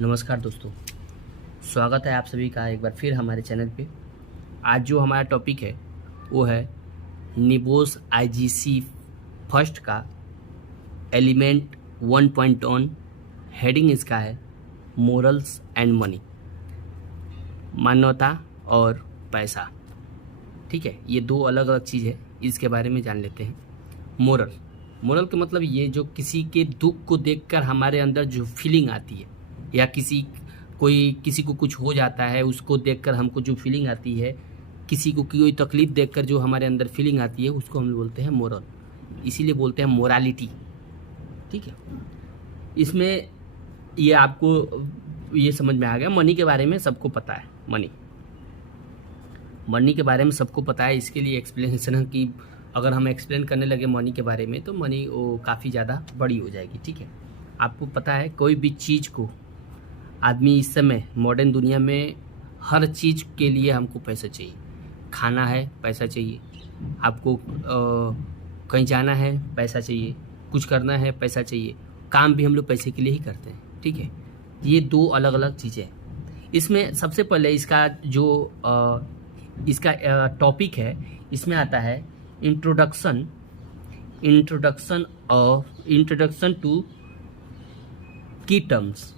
नमस्कार दोस्तों, स्वागत है आप सभी का एक बार फिर हमारे चैनल पे। आज जो हमारा टॉपिक है वो है निबोस आईजीसी फर्स्ट का एलिमेंट 1.1। हेडिंग इसका है मोरल्स एंड मनी, मानवता और पैसा। ठीक है, ये दो अलग अलग चीज़ है, इसके बारे में जान लेते हैं। मोरल का मतलब ये जो किसी के दुख को देखकर हमारे अंदर जो फीलिंग आती है, या किसी को कुछ हो जाता है उसको देखकर हमको जो फीलिंग आती है, किसी को कोई तकलीफ देखकर जो हमारे अंदर फीलिंग आती है, उसको हम बोलते हैं मोरल। इसीलिए बोलते हैं मोरालिटी। ठीक है, इसमें ये आपको ये समझ में आ गया। मनी के बारे में सबको पता है, मनी के बारे में सबको पता है। इसके लिए एक्सप्लेनेशन है कि अगर हम एक्सप्लेन करने लगे मनी के बारे में तो मनी वो काफ़ी ज़्यादा बड़ी हो जाएगी। ठीक है, आपको पता है कोई भी चीज़ को आदमी इस समय मॉडर्न दुनिया में हर चीज़ के लिए हमको पैसा चाहिए। खाना है पैसा चाहिए, आपको कहीं जाना है पैसा चाहिए, कुछ करना है पैसा चाहिए, काम भी हम लोग पैसे के लिए ही करते हैं। ठीक है, ये दो अलग अलग चीज़ें हैं। इसमें सबसे पहले इसका जो इसका टॉपिक है, इसमें आता है इंट्रोडक्शन टू की टर्म्स।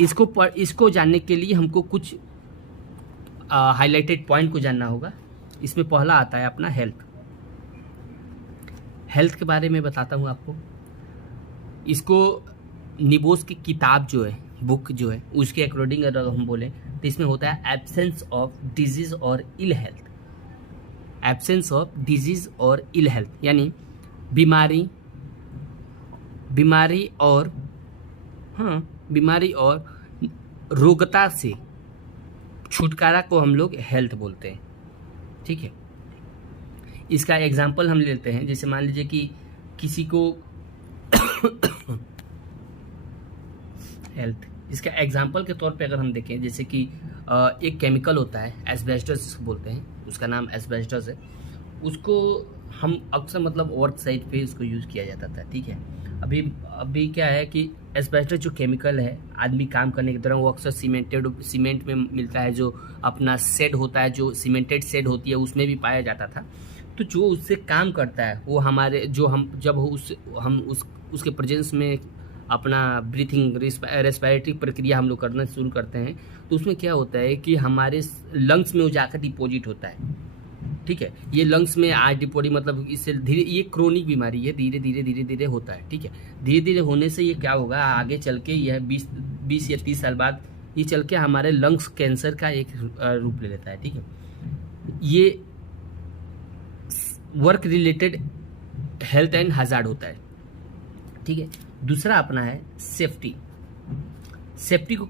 इसको जानने के लिए हमको कुछ हाईलाइटेड पॉइंट को जानना होगा। इसमें पहला आता है अपना हेल्थ के बारे में बताता हूँ आपको। इसको निबोस की किताब जो है, बुक जो है, उसके अकॉर्डिंग अगर हम बोलें तो इसमें होता है एब्सेंस ऑफ डिजीज और ill health. Absence of disease और इल हेल्थ यानी बीमारी और रोगता से छुटकारा को हम लोग हेल्थ बोलते हैं। ठीक है, इसका एग्जाम्पल हम लेते हैं। जैसे मान लीजिए कि किसी को हेल्थ, इसका एग्जाम्पल के तौर पे अगर हम देखें, जैसे कि एक केमिकल होता है एस्बेस्टस बोलते हैं, उसका नाम एस्बेस्टस है। उसको हम अक्सर मतलब वर्क साइट पे इसको यूज़ किया जाता था। ठीक है, अभी क्या है कि एस्बेस्टस जो केमिकल है आदमी काम करने के दौरान वो अक्सर सीमेंट में मिलता है। जो अपना शेड होता है, जो सीमेंटेड शेड होती है, उसमें भी पाया जाता था। तो जो उससे काम करता है वो हमारे जो हम जब उसके प्रेजेंस में अपना ब्रीथिंग रेस्पिरेटरी प्रक्रिया हम लोग करना शुरू करते हैं, तो उसमें क्या होता है कि हमारे लंग्स में वो जाकर डिपॉजिट होता है। ठीक है, ये लंग्स में आज डिपॉजिट मतलब इससे धीरे, ये क्रोनिक बीमारी है, धीरे धीरे होता है। ठीक है, धीरे धीरे होने से ये क्या होगा, आगे चल के यह 20 या 30 साल बाद ये चल के हमारे लंग्स कैंसर का एक रूप ले लेता है। ठीक है, ये work related health and hazard होता है। ठीक है, दूसरा अपना है सेफ्टी को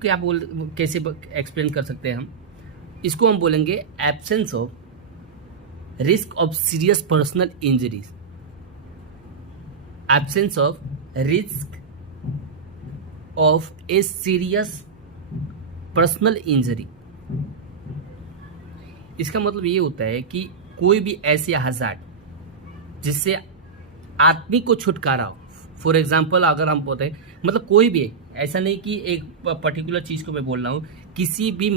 कैसे एक्सप्लेन कर सकते हैं हम। इसको हम बोलेंगे absence of risk of serious personal injuries. Absence of risk of a serious personal injury. इसका मतलब ये होता है कि कोई भी ऐसे हजार्ड जिससे आदमी को छुटकारा हो। फॉर एग्जाम्पल अगर हम बोलते हैं, मतलब कोई भी, ऐसा नहीं कि एक पर्टिकुलर चीज़ को मैं बोल रहा हूँ, किसी भी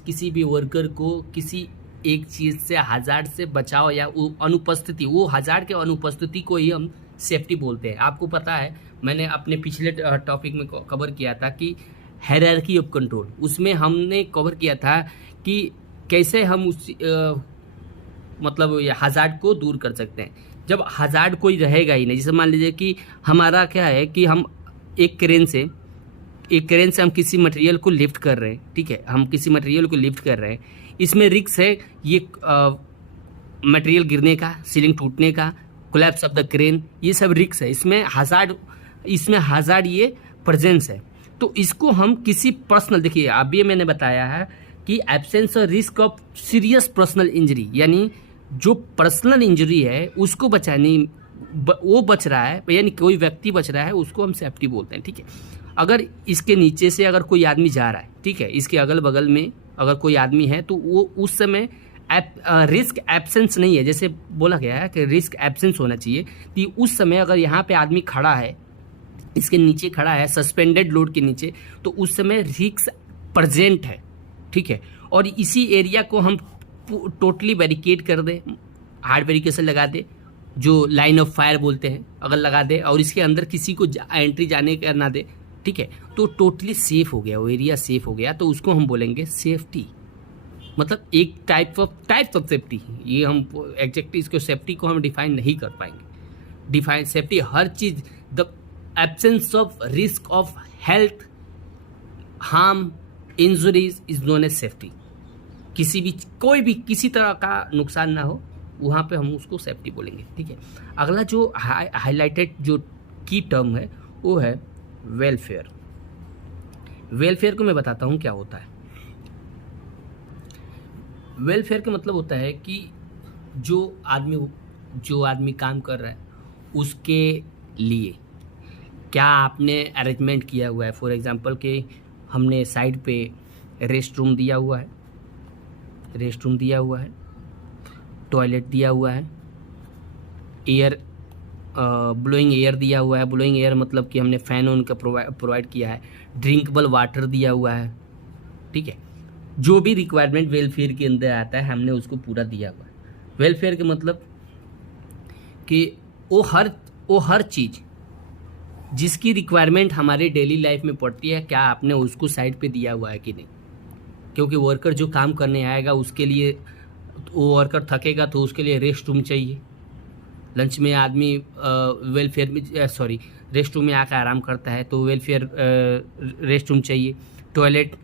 किसी भी वर्कर को किसी एक चीज़ से हजार्ड से बचाओ या अनुपस्थिति, वो हजार्ड के अनुपस्थिति को ही हम सेफ्टी बोलते हैं। आपको पता है मैंने अपने पिछले टॉपिक में कवर किया था कि हायरार्की ऑफ कंट्रोल, उसमें हमने कवर किया था कि कैसे हम उस मतलब हजार्ड को दूर कर सकते हैं। जब हजार्ड कोई रहेगा ही नहीं, जैसे मान लीजिए कि हमारा क्या है कि हम एक क्रेन से हम किसी मटेरियल को लिफ्ट कर रहे हैं। ठीक है, हम किसी मटेरियल को लिफ्ट कर रहे हैं, इसमें रिस्क है ये मटेरियल गिरने का, सीलिंग टूटने का, कोलैप्स ऑफ द क्रेन, ये सब रिस्क है। इसमें हजार्ड ये प्रेजेंस है। तो इसको हम किसी पर्सनल, देखिए अभी मैंने बताया है कि absence of risk of serious personal injury, यानी जो पर्सनल इंजरी है उसको बचाने वो बच रहा है, यानी कोई व्यक्ति बच रहा है, उसको हम सेफ्टी बोलते हैं। ठीक है, अगर इसके नीचे से अगर कोई आदमी जा रहा है, ठीक है, इसके अगल बगल में अगर कोई आदमी है तो वो उस समय रिस्क एब्सेंस नहीं है, जैसे बोला गया है कि रिस्क एब्सेंस होना चाहिए। तो उस समय अगर यहाँ पे आदमी खड़ा है इसके नीचे खड़ा है, सस्पेंडेड लोड के नीचे, तो उस समय रिस्क प्रेजेंट है, ठीक है। और इसी एरिया को हम टोटली बैरिकेड कर दें, हार्ड बैरिकेशन लगा दे, जो लाइन ऑफ फायर बोलते हैं, अगर लगा दे, और इसके अंदर किसी को एंट्री जाने का ना दे, ठीक है, तो टोटली सेफ हो गया, वो एरिया सेफ हो गया, तो उसको हम बोलेंगे सेफ्टी। मतलब एक टाइप ऑफ सेफ्टी। ये हम एग्जैक्टली इसको सेफ्टी को हम डिफाइन नहीं कर पाएंगे। डिफाइन सेफ्टी हर चीज, the absence of risk of health harm injuries is known as safety. कोई भी किसी तरह का नुकसान ना हो, वहाँ पे हम उसको सेफ्टी बोलेंगे, ठीक है। अगला जो हाईलाइटेड जो की टर्म है वो है वेलफेयर। वेलफेयर को मैं बताता हूँ क्या होता है। वेलफेयर का मतलब होता है कि जो आदमी काम कर रहा है उसके लिए क्या आपने अरेंजमेंट किया हुआ है। फॉर एग्जांपल कि हमने साइड पे रेस्ट रूम दिया हुआ है, टॉयलेट दिया हुआ है, एयर ब्लोइंग एयर दिया हुआ है। ब्लोइंग एयर मतलब कि हमने फ़ैन उनका प्रोवाइड किया है, ड्रिंकेबल वाटर दिया हुआ है, ठीक है। जो भी रिक्वायरमेंट वेलफेयर के अंदर आता है हमने उसको पूरा दिया हुआ है। वेलफेयर के मतलब कि वो हर चीज़ जिसकी रिक्वायरमेंट हमारे डेली लाइफ में पड़ती है, क्या आपने उसको साइड पे दिया हुआ है कि नहीं। क्योंकि वर्कर जो काम करने आएगा उसके लिए, वो वर्कर थकेगा तो उसके लिए रेस्ट रूम चाहिए। लंच में आदमी वेलफेयर में रेस्ट रूम में आकर आराम करता है तो वेलफेयर रेस्ट रूम चाहिए, टॉयलेट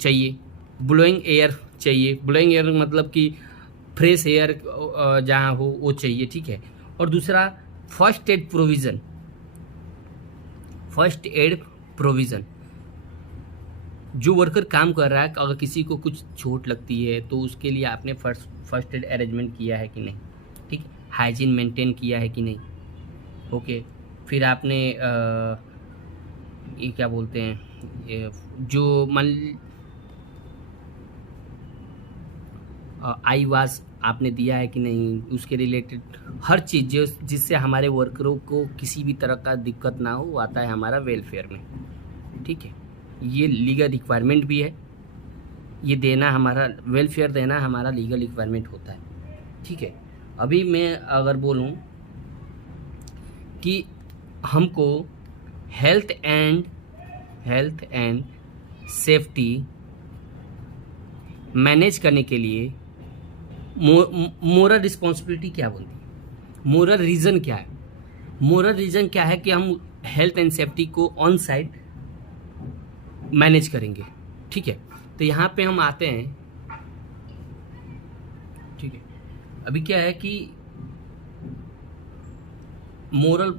चाहिए, ब्लोइंग एयर चाहिए। ब्लोइंग एयर मतलब कि फ्रेश एयर जहाँ हो वो चाहिए, ठीक है। और दूसरा फर्स्ट एड प्रोविज़न। जो वर्कर काम कर रहा है, अगर किसी को कुछ चोट लगती है तो उसके लिए आपने फर्स्ट एड अरेंजमेंट किया है कि नहीं, ठीक है। हाइजीन मेंटेन किया है कि नहीं, ओके। फिर आपने ये क्या बोलते हैं, जो आई वाश आपने दिया है कि नहीं, उसके रिलेटेड हर चीज़ जिससे हमारे वर्करों को किसी भी तरह का दिक्कत ना हो, वो आता है हमारा वेलफेयर में, ठीक है। ये लीगल रिक्वायरमेंट भी है, ये देना हमारा वेलफेयर देना हमारा लीगल रिक्वायरमेंट होता है, ठीक है। अभी मैं अगर बोलूँ कि हमको हेल्थ एंड सेफ्टी मैनेज करने के लिए मोरल रिस्पॉन्सिबिलिटी क्या बनती है, मोरल रीज़न क्या है। मोरल रीज़न क्या है कि हम हेल्थ एंड सेफ्टी को ऑन साइट मैनेज करेंगे, ठीक है। तो यहाँ पे हम आते हैं, ठीक है। अभी क्या है कि मोरल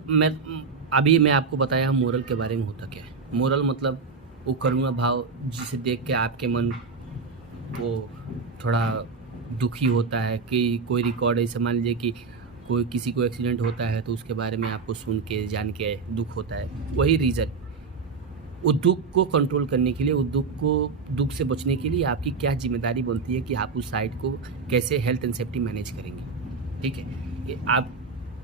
अभी मैं आपको बताया मोरल के बारे में होता क्या है। मोरल मतलब वो करुणा भाव जिसे देख के आपके मन वो थोड़ा दुखी होता है कि कोई रिकॉर्ड ऐसे मान लीजिए कि कोई किसी को एक्सीडेंट होता है तो उसके बारे में आपको सुन के जान के दुख होता है। वही रीज़न, वो दुख को कंट्रोल करने के लिए, दुख से बचने के लिए आपकी क्या जिम्मेदारी बनती है कि आप उस साइट को कैसे हेल्थ एंड सेफ्टी मैनेज करेंगे, ठीक है। कि आप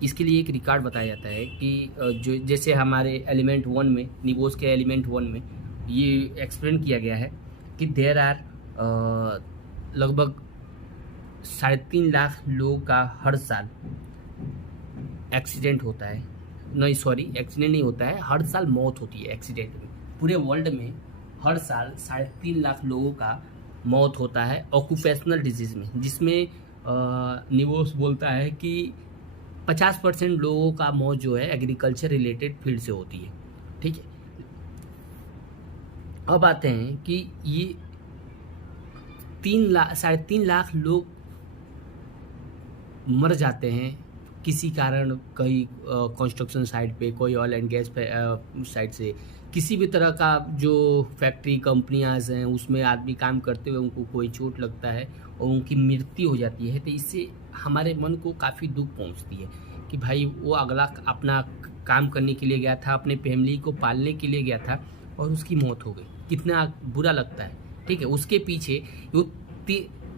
इसके लिए एक रिकॉर्ड बताया जाता है कि जो जैसे हमारे एलिमेंट 1 में, निगोस के एलिमेंट 1 में ये एक्सप्लेन किया गया है कि देयर आर लगभग 3.5 लाख लोगों का हर साल एक्सीडेंट होता है। एक्सीडेंट नहीं होता है, हर साल मौत होती है एक्सीडेंट में। पूरे वर्ल्ड में हर साल 3.5 लाख लोगों का मौत होता है ऑक्यूपेशनल डिजीज़ में, जिसमें निवोस बोलता है कि 50% लोगों का मौत जो है एग्रीकल्चर रिलेटेड फील्ड से होती है, ठीक है। अब आते हैं कि ये 3.5 लाख लोग मर जाते हैं किसी कारण, कहीं कंस्ट्रक्शन साइट पे, कोई ऑयल एंड गैस साइट से, किसी भी तरह का जो फैक्ट्री कंपनियां हैं उसमें आदमी काम करते हुए उनको कोई चोट लगता है और उनकी मृत्यु हो जाती है। तो इससे हमारे मन को काफ़ी दुख पहुंचती है कि भाई वो अगला अपना काम करने के लिए गया था, अपने फैमिली को पालने के लिए गया था और उसकी मौत हो गई। कितना बुरा लगता है, ठीक है। उसके पीछे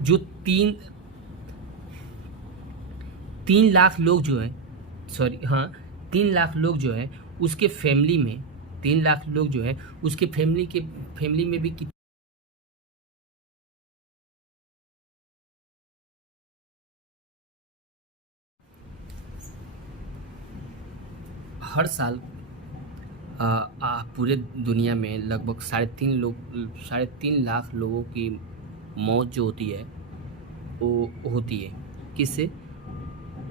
जो 3 लाख लोग जो हैं 3 लाख लोग जो हैं उसके फैमिली में 3 लाख लोग जो है उसके फैमिली में भी हर साल पूरे दुनिया में लगभग 3.5 लाख लोगों की मौत जो होती है वो होती है किससे?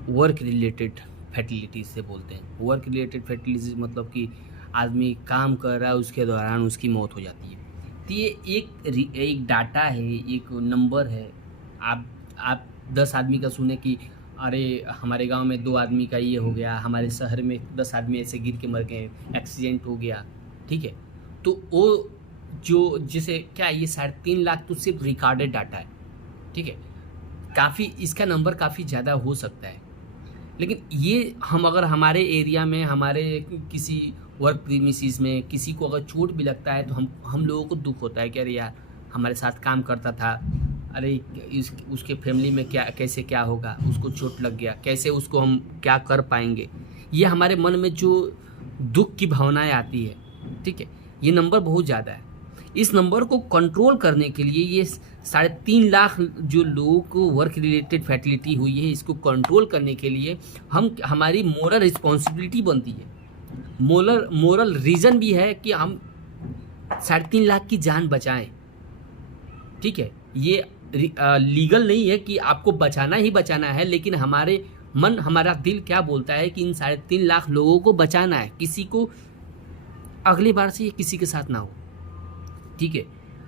वर्क रिलेटेड फैटिलिटी से बोलते हैं। वर्क रिलेटेड फैटिलिटी मतलब कि आदमी काम कर रहा है उसके दौरान उसकी मौत हो जाती है। तो ये एक डाटा है, एक नंबर है। आप 10 आदमी का सुने कि अरे हमारे गांव में 2 आदमी का ये हो गया, हमारे शहर में 10 आदमी ऐसे गिर के मर गए, एक्सीडेंट हो गया, ठीक है। तो वो जो जिसे क्या, ये 3.5 लाख तो सिर्फ रिकॉर्डेड डाटा है, ठीक है। काफ़ी इसका नंबर काफ़ी ज़्यादा हो सकता है, लेकिन ये हम अगर हमारे एरिया में हमारे किसी वर्क प्रीमिसेस में किसी को अगर चोट भी लगता है तो हम लोगों को दुख होता है कि अरे यार हमारे साथ काम करता था, अरे उसके फैमिली में कैसे क्या होगा, उसको चोट लग गया, कैसे उसको हम क्या कर पाएंगे। ये हमारे मन में जो दुख की भावनाएं आती है, ठीक है, ये नंबर बहुत ज़्यादा है। इस नंबर को कंट्रोल करने के लिए ये 3.5 लाख जो लोगों को वर्क रिलेटेड फैटिलिटी हुई है, इसको कंट्रोल करने के लिए हमारी मोरल रिस्पॉन्सिबिलिटी बनती है, मोरल रीज़न भी है कि हम 3.5 लाख की जान बचाएं, ठीक है। ये लीगल नहीं है कि आपको बचाना ही बचाना है, लेकिन हमारा दिल क्या बोलता है कि इन 3.5 लाख लोगों को बचाना है, किसी को अगली बार से ये किसी के साथ ना हो, ठीक है।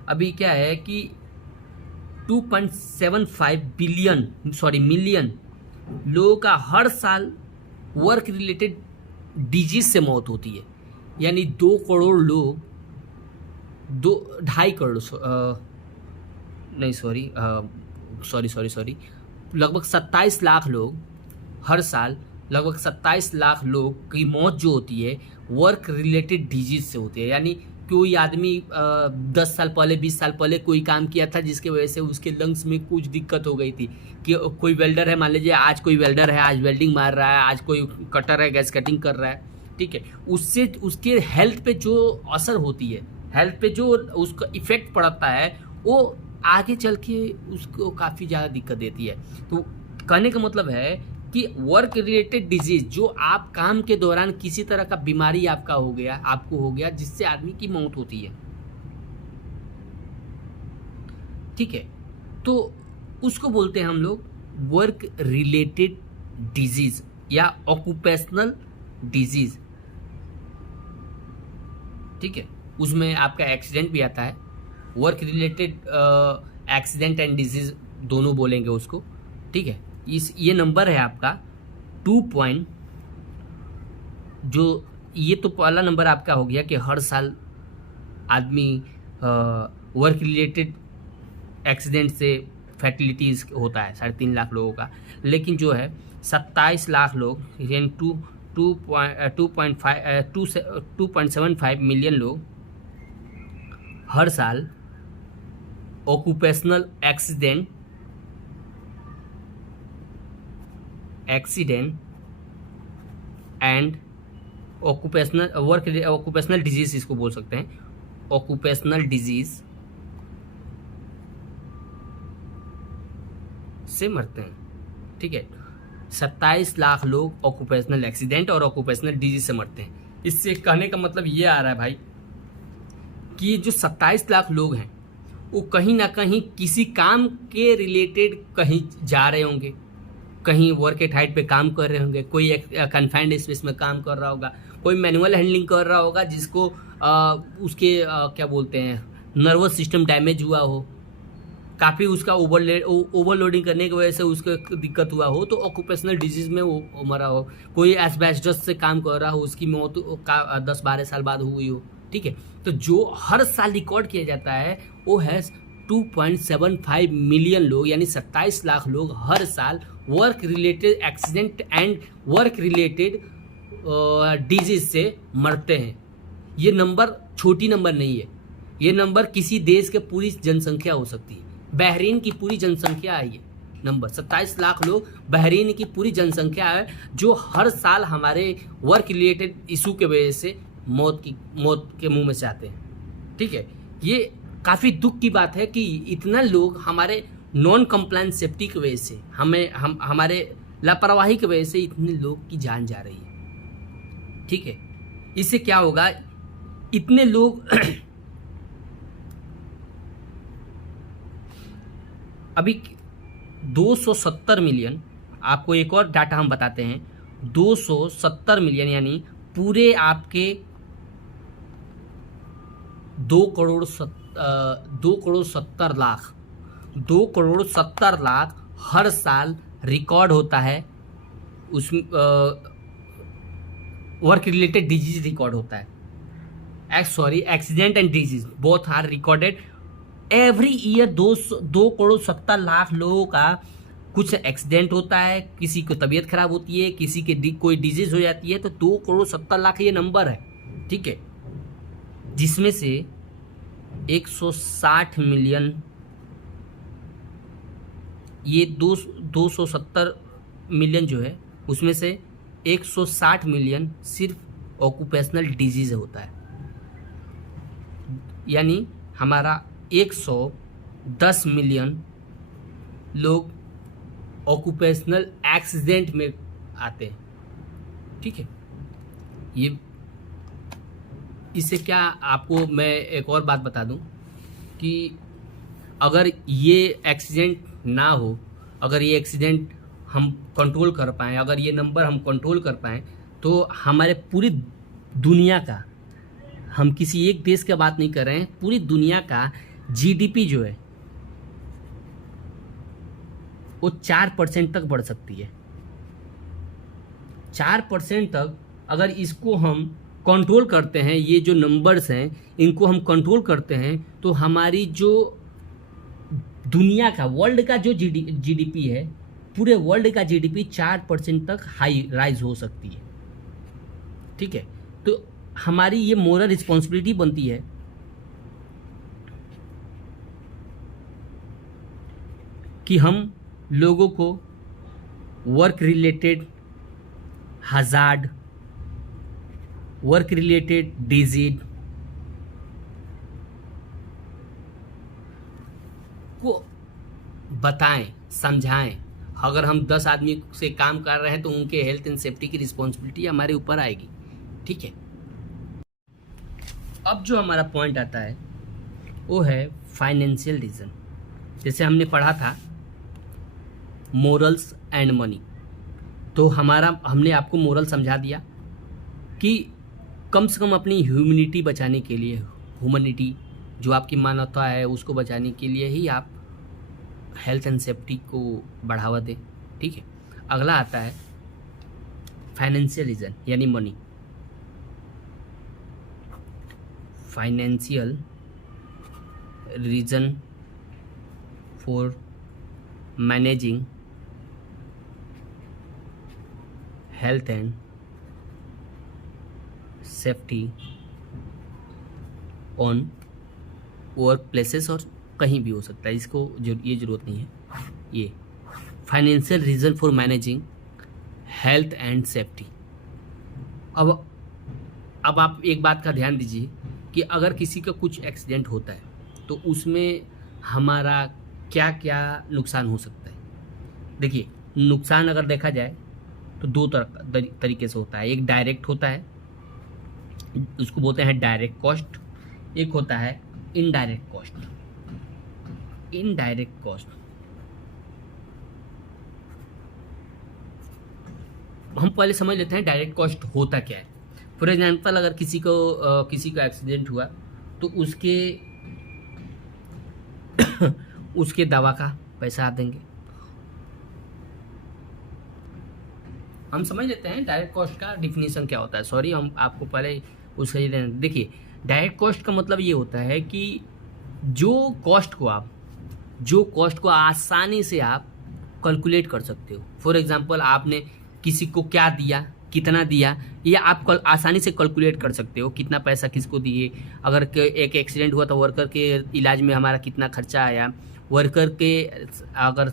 अभी क्या है कि 2.75 मिलियन लोगों का हर साल वर्क रिलेटेड डिजीज से मौत होती है, यानी 2 करोड़ लोग 2.5 करोड़ नहीं सॉरी लगभग 27 लाख लोग हर साल, लगभग 27 लाख लोग की मौत जो होती है वर्क रिलेटेड डिजीज से होती है। यानी कोई आदमी 10 साल पहले 20 साल पहले कोई काम किया था जिसके वजह से उसके लंग्स में कुछ दिक्कत हो गई थी, कि कोई वेल्डर है, मान लीजिए आज कोई वेल्डर है, आज वेल्डिंग मार रहा है, आज कोई कटर है, गैस कटिंग कर रहा है, ठीक है, उससे उसके हेल्थ पे जो असर होती है, हेल्थ पे जो उसका इफेक्ट पड़ता है, वो आगे चल के उसको काफ़ी ज़्यादा दिक्कत देती है। तो कहने का मतलब है कि वर्क रिलेटेड डिजीज जो आप काम के दौरान किसी तरह का बीमारी आपको हो गया जिससे आदमी की मौत होती है, ठीक है, तो उसको बोलते हैं हम लोग वर्क रिलेटेड डिजीज या ऑक्यूपेशनल डिजीज, ठीक है। उसमें आपका एक्सीडेंट भी आता है, work related accident and disease दोनों बोलेंगे उसको, ठीक है। ये नंबर है आपका 2 जो ये तो पहला नंबर आपका हो गया कि हर साल आदमी वर्क रिलेटेड एक्सीडेंट से फैटिलिटीज होता है 3.5 लाख लोगों का, लेकिन जो है 27 लाख लोग यानी 2.75 मिलियन लोग हर साल occupational accident and occupational disease इसको बोल सकते हैं, ऑक्यूपेशनल डिजीज से मरते हैं, ठीक है। 27 लाख लोग ऑक्यूपेशनल एक्सीडेंट और ऑक्यूपेशनल डिजीज से मरते हैं। इससे कहने का मतलब ये आ रहा है भाई कि जो 27 लाख लोग हैं वो कहीं ना कहीं किसी काम के रिलेटेड कहीं जा रहे होंगे, कहीं वर्क एट हाइट पे काम कर रहे होंगे, कोई कन्फाइंड स्पेस में काम कर रहा होगा, कोई मैनुअल हैंडलिंग कर रहा होगा जिसको उसके क्या बोलते हैं नर्वस सिस्टम डैमेज हुआ हो, काफ़ी उसका ओवरलोडिंग करने की वजह से उसको दिक्कत हुआ हो तो ऑक्यूपेशनल डिजीज में वो मरा हो, कोई एस्बेस्टस से काम कर रहा हो उसकी मौत 10-12 साल बाद हुई हो, ठीक है। तो जो हर साल रिकॉर्ड किया जाता है वो है 2.75 मिलियन लोग, यानी 27 लाख लोग हर साल work related accident and work related disease से मरते हैं। ये नंबर छोटी नंबर नहीं है, ये नंबर किसी देश के पूरी जनसंख्या हो सकती है, बहरीन की पूरी जनसंख्या है ये, नंबर, 27 लाख लोग बहरीन की पूरी जनसंख्या है जो हर साल हमारे वर्क रिलेटेड इशू के वजह से मौत के मुंह में से आते हैं। ठीक है, ये काफ़ी दुख की बात है कि इतना लोग हमारे नॉन कंप्लायंस सेफ्टी की वजह से हमारे लापरवाही की वजह से इतने लोग की जान जा रही है। ठीक है, इससे क्या होगा, इतने लोग अभी 270 मिलियन, आपको एक और डाटा हम बताते हैं, 270 मिलियन यानी पूरे आपके 2 करोड़ 70 लाख, 2 करोड़ 70 लाख हर साल रिकॉर्ड होता है, उस वर्क रिलेटेड डिजीज रिकॉर्ड होता है, accident and disease both are recorded every year. 2 crore 70 lakh लोगों का कुछ एक्सीडेंट होता है, किसी को तबीयत खराब होती है, किसी के कोई डिजीज हो जाती है, तो 2 करोड़ 70 लाख ये नंबर है। ठीक है, जिसमें से 160 मिलियन, ये 270 मिलियन जो है उसमें से 160 मिलियन सिर्फ ऑक्यूपेशनल डिजीज होता है, यानी हमारा 110 मिलियन लोग ऑक्यूपेशनल एक्सीडेंट में आते हैं। ठीक है, ये इससे क्या आपको मैं एक और बात बता दूं कि अगर ये एक्सीडेंट ना हो, अगर ये एक्सीडेंट हम कंट्रोल कर पाएँ, अगर ये नंबर हम कंट्रोल कर पाएँ, तो हमारे पूरी दुनिया का, हम किसी एक देश की बात नहीं कर रहे हैं, पूरी दुनिया का जीडीपी जो है वो 4% तक बढ़ सकती है। 4% तक अगर इसको हम कंट्रोल करते हैं, ये जो नंबर्स हैं इनको हम कंट्रोल करते हैं, तो हमारी जो दुनिया का, वर्ल्ड का जो जीडीपी है, पूरे वर्ल्ड का जीडीपी 4% तक हाई राइज हो सकती है। ठीक है, तो हमारी ये मोरल रिस्पॉन्सिबिलिटी बनती है कि हम लोगों को work related hazard, work related disease को बताएं, समझाएं। अगर हम 10 आदमी से काम कर रहे हैं तो उनके हेल्थ एंड सेफ्टी की रिस्पॉन्सिबिलिटी हमारे ऊपर आएगी। ठीक है, अब जो हमारा पॉइंट आता है वो है फाइनेंशियल रीज़न। जैसे हमने पढ़ा था मोरल्स एंड मनी, तो हमने आपको मोरल समझा दिया कि कम से कम अपनी ह्यूमैनिटी बचाने के लिए, ह्यूमैनिटी जो आपकी मानवता है उसको बचाने के लिए ही आप हेल्थ एंड सेफ्टी को बढ़ावा दें। ठीक है, अगला आता है फाइनेंशियल रीज़न यानी money. Financial reason for managing health and safety on work places, और कहीं भी हो सकता है, इसको ये ज़रूरत नहीं है। ये financial reason for managing health and safety. अब आप एक बात का ध्यान दीजिए कि अगर किसी का कुछ एक्सीडेंट होता है तो उसमें हमारा क्या क्या नुकसान हो सकता है। देखिए, नुकसान अगर देखा जाए तो 2 तरीके से होता है। एक डायरेक्ट होता है, उसको बोलते हैं डायरेक्ट कॉस्ट, एक होता है इनडायरेक्ट कॉस्ट। इनडायरेक्ट कॉस्ट हम पहले समझ लेते हैं डायरेक्ट कॉस्ट होता क्या है। फॉर एग्जांपल, अगर किसी का एक्सीडेंट हुआ तो उसके दवा का पैसा आप देंगे। हम समझ लेते हैं डायरेक्ट कॉस्ट का डिफिनीशन क्या होता है। सॉरी, हम आपको पहले उसका ये देखिए, डायरेक्ट कॉस्ट का मतलब ये होता है कि जो कॉस्ट को आसानी से आप कैलकुलेट कर सकते हो। फॉर एग्जांपल, आपने किसी को क्या दिया, कितना दिया, ये आप आसानी से कैलकुलेट कर सकते हो। कितना पैसा किसको दिए, अगर एक एक्सीडेंट हुआ तो वर्कर के इलाज में हमारा कितना खर्चा आया, वर्कर के अगर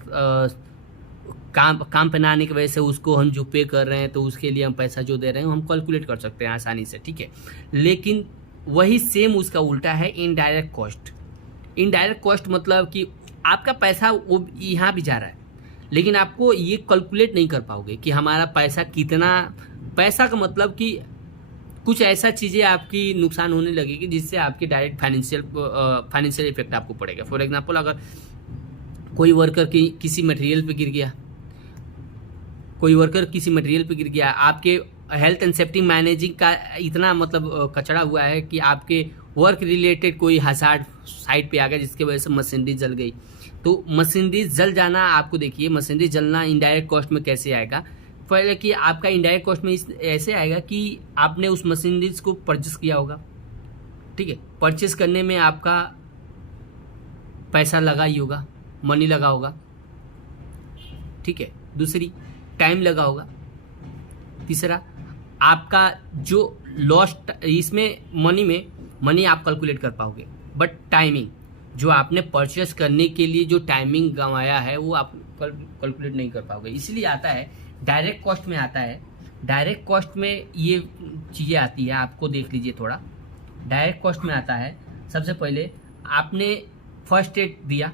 काम पे ना आने की वजह से उसको हम जो पे कर रहे हैं तो उसके लिए हम पैसा जो दे रहे हैं हम कैलकुलेट कर सकते हैं आसानी से, ठीक है। लेकिन वही सेम उसका उल्टा है इनडायरेक्ट कॉस्ट। इनडायरेक्ट कॉस्ट मतलब कि आपका पैसा वो यहाँ भी जा रहा है, लेकिन आपको ये कैलकुलेट नहीं कर पाओगे कि हमारा पैसा कितना, पैसा का मतलब कि कुछ ऐसा चीज़ें आपकी नुकसान होने लगेगी जिससे आपकी डायरेक्ट फाइनेंशियल इफेक्ट आपको पड़ेगा। फॉर एग्जांपल, अगर कोई वर्कर किसी मटेरियल पे गिर गया, आपके हेल्थ एंड सेफ्टी मैनेजिंग का इतना मतलब कचड़ा हुआ है कि आपके वर्क रिलेटेड कोई हज़ार्ड साइड पे आ गया जिसकी वजह से मशीनरी जल गई, तो मशीनरी जल जाना, आपको देखिए मशीनरी जलना इनडायरेक्ट कॉस्ट में कैसे आएगा। पहले कि आपका इनडायरेक्ट कॉस्ट में ऐसे आएगा कि आपने उस मशीनरीज को परचेस किया होगा, ठीक है। परचेस करने में आपका पैसा लगा ही होगा, मनी लगा होगा, ठीक है। दूसरी, टाइम लगा होगा। तीसरा, आपका जो लॉस्ट, इसमें मनी आप कैलकुलेट कर पाओगे, बट टाइमिंग जो आपने परचेस करने के लिए जो टाइमिंग गंवाया है वो आप कैलकुलेट नहीं कर पाओगे। इसलिए आता है डायरेक्ट कॉस्ट में, आता है डायरेक्ट कॉस्ट में ये चीज़ें आती है, आपको देख लीजिए थोड़ा। डायरेक्ट कॉस्ट में आता है, सबसे पहले आपने फर्स्ट एड दिया,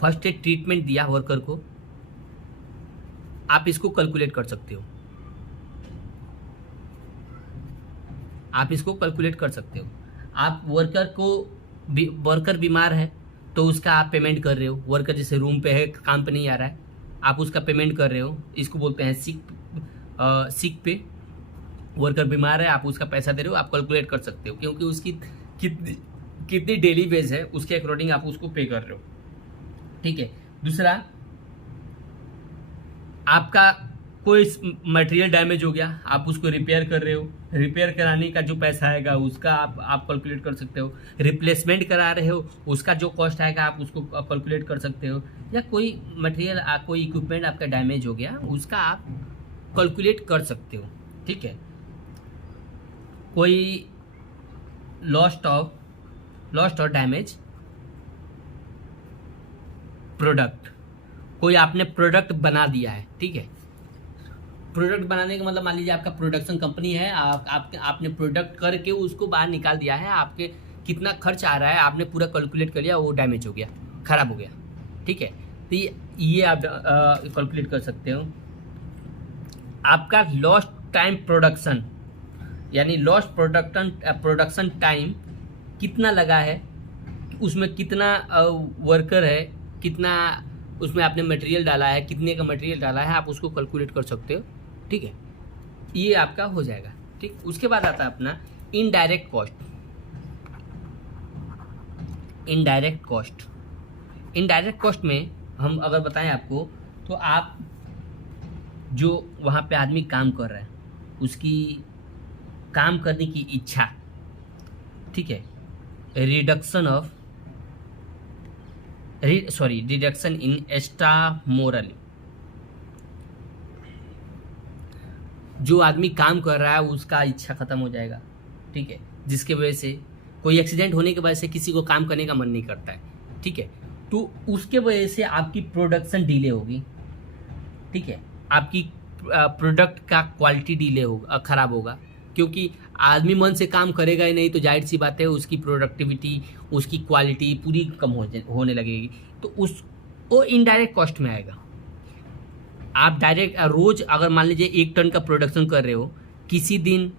फर्स्ट एड ट्रीटमेंट दिया वर्कर को, आप इसको कैलकुलेट कर सकते हो, आप इसको कैलकुलेट कर सकते हो। आप वर्कर बीमार है तो उसका आप पेमेंट कर रहे हो, वर्कर जैसे रूम पे है, काम पे नहीं आ रहा है, आप उसका पेमेंट कर रहे हो, इसको बोलते हैं सिक पे। वर्कर बीमार है, आप उसका पैसा दे रहे हो, आप कैलकुलेट कर सकते हो क्योंकि उसकी कितनी डेली बेस है उसके अकॉर्डिंग आप उसको पे कर रहे हो, ठीक है। दूसरा, आपका कोई मटेरियल डैमेज हो गया, आप उसको रिपेयर कर रहे हो, रिपेयर कराने का जो पैसा आएगा उसका आप कैलकुलेट कर सकते हो। रिप्लेसमेंट करा रहे हो, उसका जो कॉस्ट आएगा आप उसको कैलकुलेट कर सकते हो। या कोई मटेरियल, कोई इक्विपमेंट आपका डैमेज हो गया, उसका आप कैलकुलेट कर सकते हो, ठीक है। कोई लॉस्ट और डैमेज प्रोडक्ट, कोई आपने प्रोडक्ट बना दिया है, ठीक है। प्रोडक्ट बनाने का मतलब मान लीजिए आपका प्रोडक्शन कंपनी है, आपने प्रोडक्ट करके उसको बाहर निकाल दिया है, आपके कितना खर्च आ रहा है आपने पूरा कैलकुलेट कर लिया, वो डैमेज हो गया, खराब हो गया, ठीक है। तो ये आप कैलकुलेट कर सकते हो। आपका लॉस्ट टाइम प्रोडक्शन, यानी लॉस्ट प्रोडक्शन टाइम कितना लगा है, उसमें कितना वर्कर है, कितना उसमें आपने मटेरियल डाला है, कितने का मटेरियल डाला है, आप उसको कैलकुलेट कर सकते हो, ठीक है। ये आपका हो जाएगा, ठीक। उसके बाद आता है अपना इनडायरेक्ट कॉस्ट। इनडायरेक्ट कॉस्ट में हम अगर बताएं आपको, तो आप जो वहाँ पे आदमी काम कर रहा है उसकी काम करने की इच्छा, ठीक है, रिडक्शन इन एक्स्ट्रा मोरल। जो आदमी काम कर रहा है उसका इच्छा खत्म हो जाएगा, ठीक है, जिसके वजह से कोई एक्सीडेंट होने की वजह से किसी को काम करने का मन नहीं करता है, ठीक है। तो उसके वजह से आपकी प्रोडक्शन डिले होगी, ठीक है, आपकी प्रोडक्ट का क्वालिटी डिले होगा, खराब होगा, क्योंकि आदमी मन से काम करेगा ही नहीं तो जाहिर सी बात है उसकी प्रोडक्टिविटी, उसकी क्वालिटी पूरी कम होने लगेगी, तो वो इनडायरेक्ट कॉस्ट में आएगा। आप डायरेक्ट रोज अगर मान लीजिए 1 टन का प्रोडक्शन कर रहे हो, किसी दिन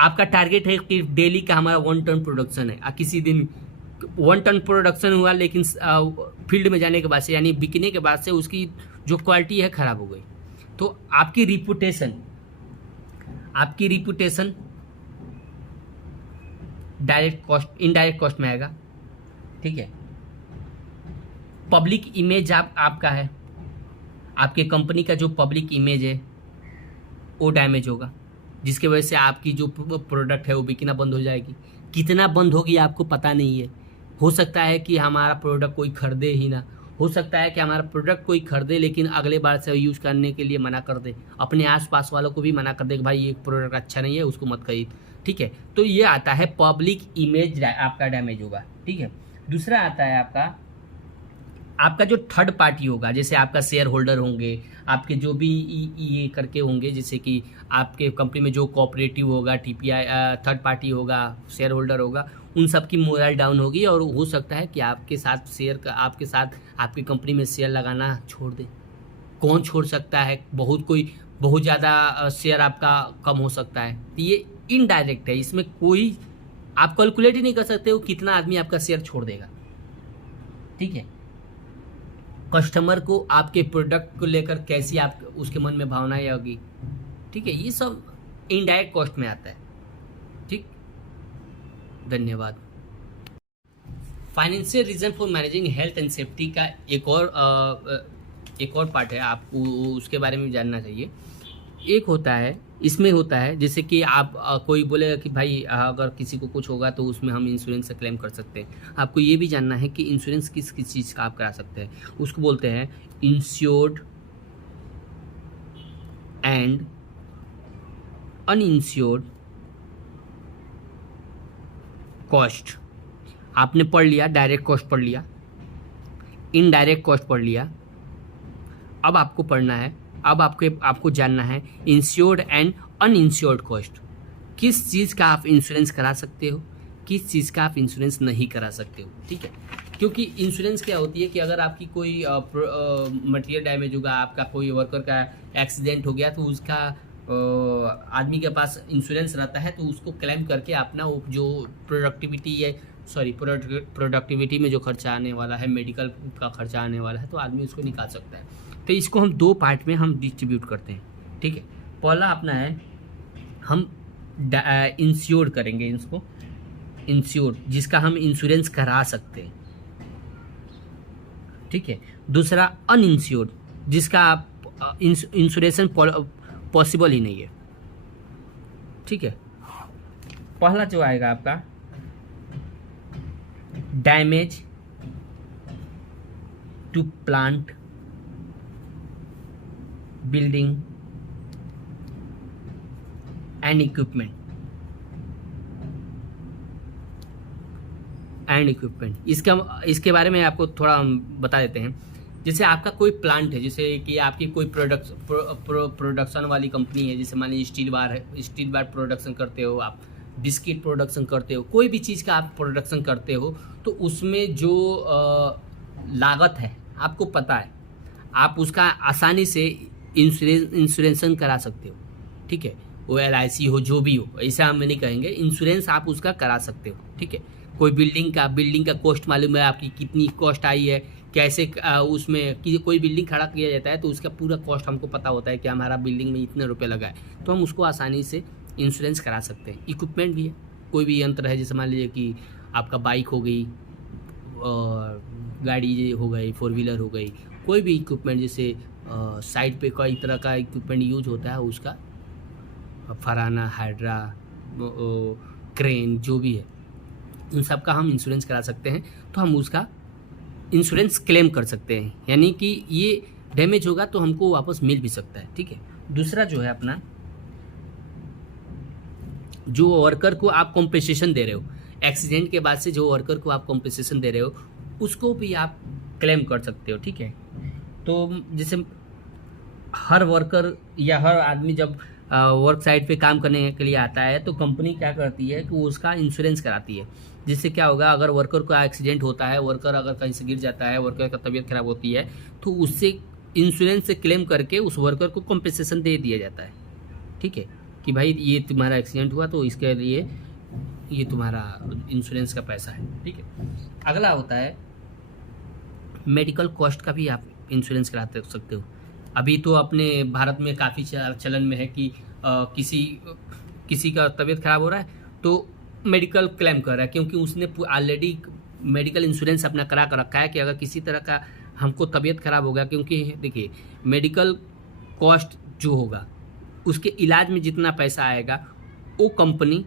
आपका टारगेट है कि डेली का हमारा 1 टन प्रोडक्शन है, किसी दिन 1 टन प्रोडक्शन हुआ लेकिन फील्ड में जाने के बाद से, यानी बिकने के बाद से उसकी जो क्वालिटी है खराब हो गई, तो आपकी रिपुटेशन इनडायरेक्ट कॉस्ट में आएगा, ठीक है। पब्लिक इमेज आपका है, आपके कंपनी का जो पब्लिक इमेज है वो डैमेज होगा, जिसकी वजह से आपकी जो प्रोडक्ट है वो बिकना बंद हो जाएगी। कितना बंद होगी आपको पता नहीं है, हो सकता है कि हमारा प्रोडक्ट कोई खरीदे ही ना, हो सकता है कि हमारा प्रोडक्ट कोई खरीदे लेकिन अगले बार से यूज़ करने के लिए मना कर दे, अपने आसपास वालों को भी मना कर दे कि भाई ये प्रोडक्ट अच्छा नहीं है, उसको मत खरीद, ठीक है। तो ये आता है पब्लिक इमेज आपका डैमेज होगा, ठीक है। दूसरा आता है आपका आपका जो थर्ड पार्टी होगा, जैसे आपका शेयर होल्डर होंगे, आपके जो भी ये करके होंगे, जैसे कि आपके कंपनी में जो कोऑपरेटिव होगा, टीपीआई थर्ड पार्टी होगा, शेयर होल्डर होगा, उन सब की मोरल डाउन होगी और हो सकता है कि आपके साथ आपके साथ आपकी कंपनी में शेयर लगाना छोड़ दे। कौन छोड़ सकता है? बहुत ज़्यादा शेयर आपका कम हो सकता है। तो ये इनडायरेक्ट है, इसमें कोई आप कैलकुलेट ही नहीं कर सकते हो कितना आदमी आपका शेयर छोड़ देगा। ठीक है, कस्टमर को आपके प्रोडक्ट को लेकर कैसी आप उसके मन में भावनाएं होगी। ठीक है, ये सब इनडायरेक्ट कॉस्ट में आता है। ठीक, धन्यवाद। Financial reason for managing health and safety का एक और पार्ट है, आपको उसके बारे में जानना चाहिए। एक होता है, इसमें होता है जैसे कि आप कोई बोलेगा कि भाई अगर किसी को कुछ होगा तो उसमें हम इंश्योरेंस से क्लेम कर सकते हैं। आपको ये भी जानना है कि इंश्योरेंस किस किस चीज़ का आप करा सकते हैं। उसको बोलते हैं इंश्योर्ड एंड अनइंश्योर्ड कॉस्ट। आपने पढ़ लिया, डायरेक्ट कॉस्ट पढ़ लिया, इनडायरेक्ट कॉस्ट पढ़ लिया। अब आपको पढ़ना है, अब आपको जानना है इंश्योर्ड एंड अनइंश्योर्ड कॉस्ट। किस चीज़ का आप इंश्योरेंस करा सकते हो, किस चीज़ का आप इंश्योरेंस नहीं करा सकते हो। ठीक है, क्योंकि इंश्योरेंस क्या होती है कि अगर आपकी कोई मटेरियल डैमेज होगा, आपका कोई वर्कर का एक्सीडेंट हो गया, तो उसका आदमी के पास इंश्योरेंस रहता है, तो उसको क्लेम करके अपना वो जो प्रोडक्टिविटी में जो खर्चा आने वाला है, मेडिकल का खर्चा आने वाला है, तो आदमी उसको निकाल सकता है। तो इसको हम दो पार्ट में हम डिस्ट्रीब्यूट करते हैं। ठीक है, पहला अपना है हम इंश्योर्ड करेंगे, इसको इंश्योर्ड जिसका हम इंश्योरेंस करा सकते हैं। ठीक है, दूसरा अनइंश्योर्ड जिसका आप इंश्योरेंस पॉसिबल ही नहीं है। ठीक है, पहला जो आएगा आपका damage to plant, building and equipment इसके बारे में आपको थोड़ा हम बता देते हैं। जैसे आपका कोई प्लांट है, जैसे कि आपकी कोई प्रोडक्शन वाली कंपनी है, जैसे मान लीजिए स्टील बार है, स्टील बार प्रोडक्शन करते हो आप, बिस्किट प्रोडक्शन करते हो, कोई भी चीज़ का आप प्रोडक्शन करते हो, तो उसमें जो लागत है आपको पता है, आप उसका आसानी से इंश्योरेंस करा सकते हो। ठीक है, वो LIC हो, जो भी हो, ऐसा हम नहीं कहेंगे, इंश्योरेंस आप उसका करा सकते हो। ठीक है, कोई बिल्डिंग का कॉस्ट मालूम है आपकी कितनी कॉस्ट आई है, कैसे उसमें कोई बिल्डिंग खड़ा किया जाता है तो उसका पूरा कॉस्ट हमको पता होता है कि हमारा बिल्डिंग में इतने रुपए लगा है, तो हम उसको आसानी से इंश्योरेंस करा सकते हैं। इक्विपमेंट भी है, कोई भी यंत्र है, जैसे मान लीजिए कि आपका बाइक हो गई, गाड़ी हो गई, 4 व्हीलर हो गई, कोई भी इक्विपमेंट, जैसे साइड पे कई तरह का इक्विपमेंट यूज होता है, उसका फराना, हाइड्रा, क्रेन, जो भी है, उन सब का हम इंश्योरेंस करा सकते हैं। तो हम उसका इंश्योरेंस क्लेम कर सकते हैं, यानी कि ये डैमेज होगा तो हमको वापस मिल भी सकता है। ठीक है, दूसरा जो है अपना, जो वर्कर को आप कॉम्पेंसेशन दे रहे हो, एक्सीडेंट के बाद से जो वर्कर को आप कॉम्पेंसेशन दे रहे हो, उसको भी आप क्लेम कर सकते हो। ठीक है, तो जैसे हर वर्कर या हर आदमी जब वर्क साइट पे काम करने के लिए आता है, तो कंपनी क्या करती है कि वो उसका इंश्योरेंस कराती है। जिससे क्या होगा, अगर वर्कर का एक्सीडेंट होता है, वर्कर अगर कहीं से गिर जाता है, वर्कर का तबीयत खराब होती है, तो उससे इंश्योरेंस से क्लेम करके उस वर्कर को कॉम्पेंसेशन दे दिया जाता है। ठीक है, कि भाई ये तुम्हारा एक्सीडेंट हुआ तो इसके लिए ये तुम्हारा इंश्योरेंस का पैसा है। ठीक है, अगला होता है मेडिकल कॉस्ट का भी आप इंश्योरेंस करा सकते हो। अभी तो अपने भारत में काफ़ी चलन में है कि किसी का तबीयत खराब हो रहा है तो मेडिकल क्लेम कर रहा है, क्योंकि उसने ऑलरेडी मेडिकल इंश्योरेंस अपना करा कर रखा है कि अगर किसी तरह का हमको तबीयत खराब हो गया, क्योंकि देखिए मेडिकल कॉस्ट जो होगा उसके इलाज में जितना पैसा आएगा वो कंपनी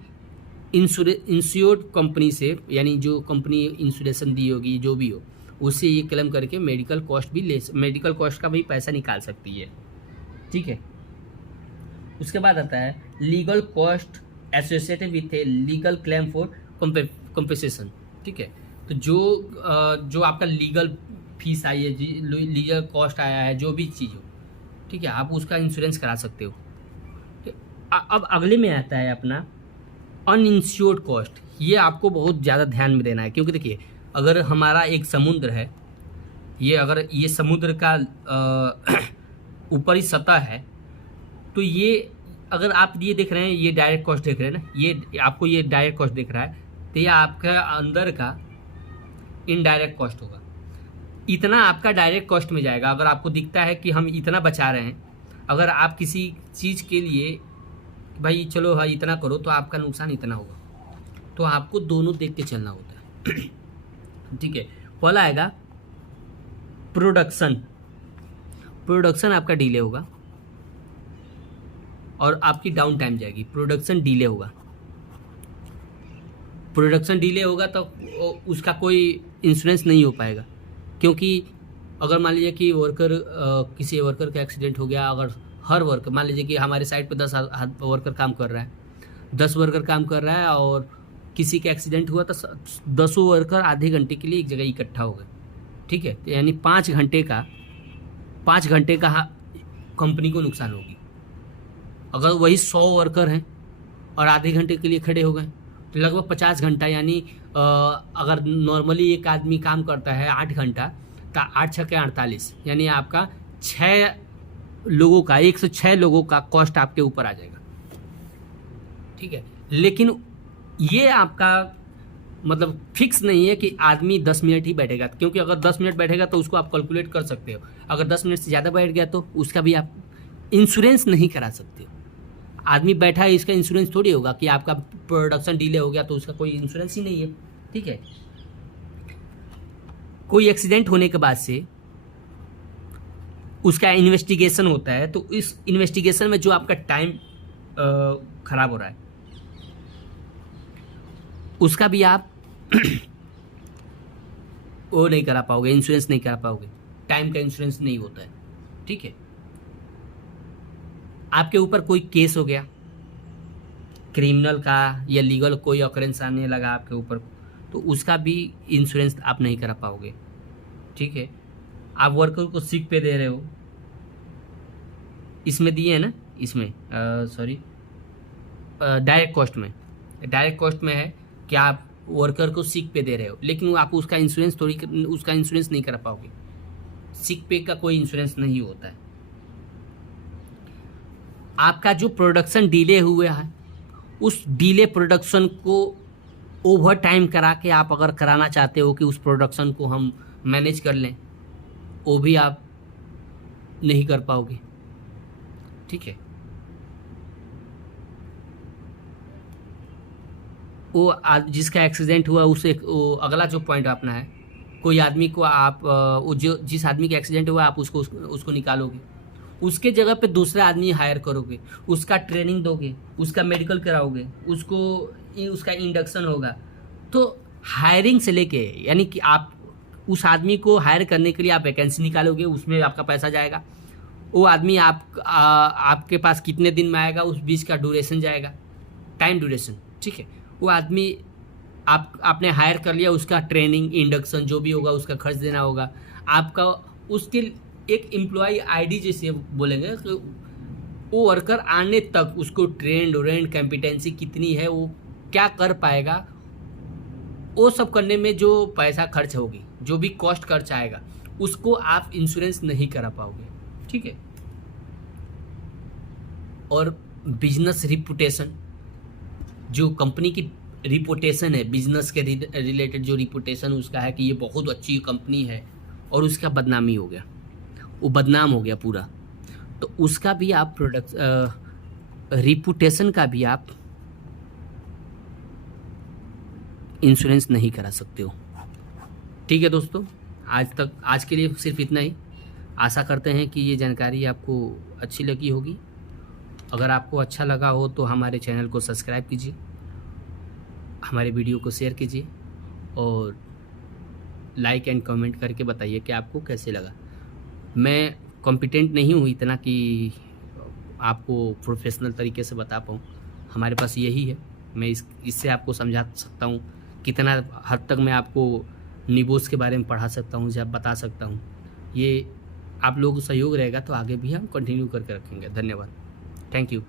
इंश्योर्ड कंपनी से, यानी जो कंपनी इंश्योरेंस दी होगी, जो भी हो, उससे ये क्लेम करके मेडिकल कॉस्ट का भी पैसा निकाल सकती है। ठीक है, उसके बाद आता है legal cost associated with a legal claim for compensation. ठीक है, तो जो आपका लीगल फीस आई है, लीगल कॉस्ट आया है, जो भी चीज़ हो, ठीक है, आप उसका इंश्योरेंस करा सकते हो। अब अगले में आता है अपना अनइंश्योर्ड कॉस्ट। ये आपको बहुत ज़्यादा ध्यान में देना है, क्योंकि देखिए अगर हमारा एक समुद्र है, अगर ये समुद्र का ऊपरी सतह है, तो ये अगर आप ये देख रहे हैं, ये डायरेक्ट कॉस्ट देख रहे हैं ना, ये आपको ये डायरेक्ट कॉस्ट दिख रहा है, तो ये आपका अंदर का इनडायरेक्ट कॉस्ट होगा। इतना आपका डायरेक्ट कॉस्ट में जाएगा। अगर आपको दिखता है कि हम इतना बचा रहे हैं, अगर आप किसी चीज़ के लिए भाई चलो हाँ इतना करो, तो आपका नुकसान इतना होगा। तो आपको दोनों देख के चलना होता है। ठीक है, पहला आएगा प्रोडक्शन। प्रोडक्शन आपका डिले होगा और आपकी डाउन टाइम जाएगी। प्रोडक्शन डिले होगा, प्रोडक्शन डिले होगा तो उसका कोई इंश्योरेंस नहीं हो पाएगा, क्योंकि अगर मान लीजिए कि किसी वर्कर का एक्सीडेंट हो गया, अगर हर वर्कर, मान लीजिए कि हमारे साइट पे 10 वर्कर काम कर रहा है, 10 वर्कर काम कर रहा है और किसी का एक्सीडेंट हुआ तो 10 वर्कर आधे घंटे के लिए एक जगह इकट्ठा हो गए, ठीक है, तो यानी 5 घंटे का कंपनी को नुकसान होगी। अगर वही 100 वर्कर हैं और आधे घंटे के लिए खड़े हो गए तो लगभग 50 घंटा, यानी अगर नॉर्मली एक आदमी काम करता है 8 घंटा, तो 8 छक्के 48, यानी आपका 6 लोगों का 106 लोगों का कॉस्ट आपके ऊपर आ जाएगा। ठीक है, लेकिन ये आपका मतलब फिक्स नहीं है कि आदमी 10 मिनट ही बैठेगा, क्योंकि अगर 10 मिनट बैठेगा तो उसको आप कैलकुलेट कर सकते हो। अगर 10 मिनट से ज़्यादा बैठ गया तो उसका भी आप इंश्योरेंस नहीं करा सकते हो। आदमी बैठा है, इसका इंश्योरेंस थोड़ी होगा कि आपका प्रोडक्शन डिले हो गया तो उसका कोई इंश्योरेंस ही नहीं है। ठीक है, कोई एक्सीडेंट होने के बाद से उसका इन्वेस्टिगेशन होता है, तो इस इन्वेस्टिगेशन में जो आपका टाइम खराब हो रहा है उसका भी आप वो नहीं करा पाओगे, इंश्योरेंस नहीं करा पाओगे। टाइम का इंश्योरेंस नहीं होता है। ठीक है, आपके ऊपर कोई केस हो गया क्रिमिनल का या लीगल, कोई ऑकरेंस आने लगा आपके ऊपर, तो उसका भी इंश्योरेंस आप नहीं करा पाओगे। ठीक है, आप वर्कर को सिक पे दे रहे हो, इसमें दिए है ना, इसमें सॉरी डायरेक्ट कॉस्ट में है कि आप वर्कर को सिक पे दे रहे हो, लेकिन आप उसका इंश्योरेंस नहीं करा पाओगे। सिक पे का कोई इंश्योरेंस नहीं होता है। आपका जो प्रोडक्शन डिले हुआ है, उस डिले प्रोडक्शन को ओवर टाइम करा के आप अगर कराना चाहते हो कि उस प्रोडक्शन को हम मैनेज कर लें, वो भी आप नहीं कर पाओगे। ठीक है, वो जिसका एक्सीडेंट हुआ उसे अगला जो पॉइंट अपना है, कोई आदमी को आप जिस आदमी का एक्सीडेंट हुआ आप उसको निकालोगे, उसके जगह पे दूसरा आदमी हायर करोगे, उसका ट्रेनिंग दोगे, उसका मेडिकल कराओगे, उसका इंडक्शन होगा। तो हायरिंग से लेके, यानी कि आप उस आदमी को हायर करने के लिए आप वैकेंसी निकालोगे, उसमें आपका पैसा जाएगा। वो आदमी आपके पास कितने दिन में आएगा, उस बीच का ड्यूरेशन जाएगा, टाइम ड्यूरेशन। ठीक है, वो आदमी आपने हायर कर लिया, उसका ट्रेनिंग इंडक्शन जो भी होगा उसका खर्च देना होगा आपका। उसके एक एम्प्लॉय आईडी जैसे बोलेंगे, तो वो वर्कर आने तक उसको ट्रेंड कॉम्पिटेंसी कितनी है, वो क्या कर पाएगा, वो सब करने में जो पैसा खर्च होगी, जो भी कॉस्ट खर्च आएगा, उसको आप इंश्योरेंस नहीं करा पाओगे। ठीक है, और बिजनेस रिपुटेशन, जो कंपनी की रिपुटेशन है, बिजनेस के रिलेटेड जो रिपुटेशन उसका है कि ये बहुत अच्छी कंपनी है, और उसका बदनामी हो गया, वो बदनाम हो गया पूरा, तो उसका भी आप रिपुटेशन का भी आप इंश्योरेंस नहीं करा सकते हो। ठीक है दोस्तों, आज के लिए सिर्फ इतना ही। आशा करते हैं कि ये जानकारी आपको अच्छी लगी होगी। अगर आपको अच्छा लगा हो तो हमारे चैनल को सब्सक्राइब कीजिए, हमारे वीडियो को शेयर कीजिए और लाइक एंड कमेंट करके बताइए कि आपको कैसे लगा। मैं कॉम्पिटेंट नहीं हूँ इतना कि आपको प्रोफेशनल तरीके से बता पाऊँ, हमारे पास यही है। मैं इससे आपको समझा सकता हूँ, कितना हद तक मैं आपको निबोस के बारे में पढ़ा सकता हूँ या बता सकता हूँ। ये आप लोगों को सहयोग रहेगा तो आगे भी हम कंटिन्यू करके रखेंगे। धन्यवाद। Thank you.